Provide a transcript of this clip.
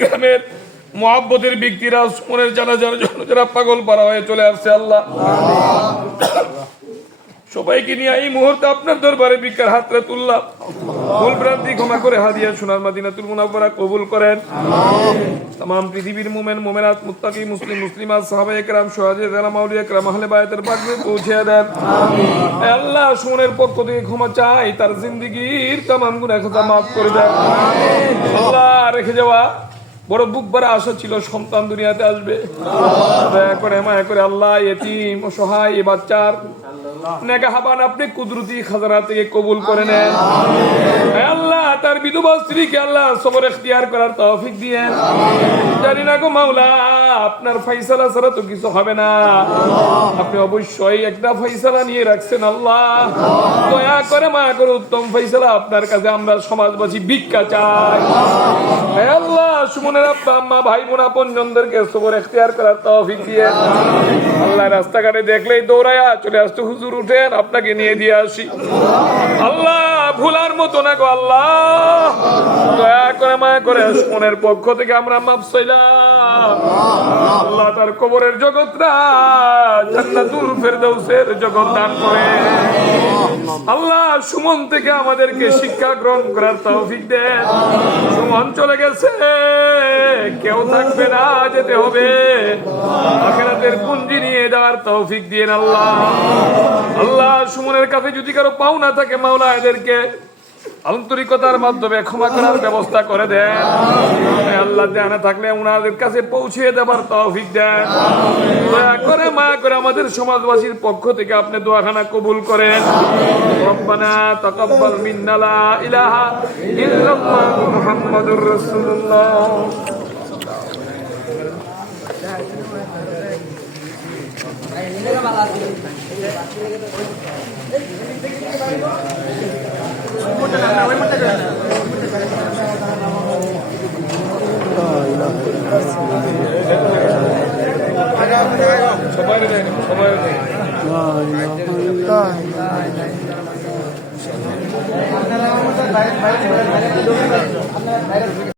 গ্রামের মহাব্বতের ব্যক্তিরা সুমনের জানাজার জন্য যারা পাগল পারা হয়ে চলে আসছে আল্লাহ সবাইকে নিয়ে এই মুহূর্তে আপনার দরবারে ভিক্ষার হাতটা তুললাম। ভুল ভ্রান্তি ক্ষমা করে হাদিয়া সোনার মাদিনাতুল মুনাওয়ারা কবুল করেন। तमाम পৃথিবীর মুমিন মুমিনাত মুত্তাকি মুসলিম মুসলিমাত সাহাবায়ে কেরাম শুহাদায়ে কেরাম আউলিয়া কেরাম আহলে বায়াতের পাকে পৌঁছে দেন। হে আল্লাহ সুমনের পক্ষ থেকে ক্ষমা চাই, তার জিন্দেগীর तमाम গুনাহ খাতা maaf করে দেন। আল্লাহ রেখে যাওয়া বড় বুক ভরা আশা ছিল সন্তান দুনিয়াতে আসবে, দয়া করে মায়া করে আল্লাহ ইতিম অসহায় এই বাচ্চার নেকাহাবান আপনি কুদরতি খাজানা থেকে কবুল করে নেন। হে আল্লাহ তার বিধবা স্ত্রীকে আল্লাহ সবর ইখতিয়ার করার তৌফিক দিয়েন। জানি না গো মাওলা আপনার ফয়সালা ছাড়া তো কিছু হবে না, আপনি অবশ্যই একটা ফয়সালা নিয়ে রাখছেন আল্লাহ, দয়া করে মায়া করে উত্তম ফয়সালা আপনার কাছে আমরা সমাজবাসী ভিক্ষা চাই। হে আল্লাহ সুমনের আব্বা আম্মা ভাই বোন আপনজনদেরকে সবর ইখতিয়ার করার তৌফিক দিয়েন। আল্লাহ রাস্তাঘাটে দেখলেই দৌড়ায়া চলে আসতে হুজুর উঠেন আপনাকে নিয়ে দিয়ে আসি। আল্লাহ ভুলার মতো না গো আল্লাহ, দয়া করে মায়া করে সুমনের পক্ষ থেকে আমরা মাফ চাইলাম। আল্লাহ তার কবরের জগৎটা জান্নাতুল ফেরদাউসের জগৎ দান করে। আল্লাহ সুমন থেকে আমাদেরকে শিক্ষা গ্রহণ করার তৌফিক দেন। সুমন চলে গেছে, কেউ থাকবে না, যেতে হবে, আখিরাতের পুঞ্জি নিয়ে যাওয়ার তৌফিক দিয়েন আল্লাহ। আল্লাহ সুমনের কাছে যদি কারো পাওনা থাকে মাওলা এদেরকে আন্তরিকতার মাধ্যমে ক্ষমা করার ব্যবস্থা করে দেন। আল্লাহ জানা থাকলে ওনাদের কাছে পৌঁছে দেবার তৌফিক দেন। দয়া করে মায়া করে আমাদের সমাজবাসীর পক্ষ থেকে আপনি দোয়াখানা কবুল করেন। রব্বানা তাকাব্বাল মিন্না লা ইলাহা ইল্লাল্লাহ মুহাম্মাদুর রাসূলুল্লাহ। সবাই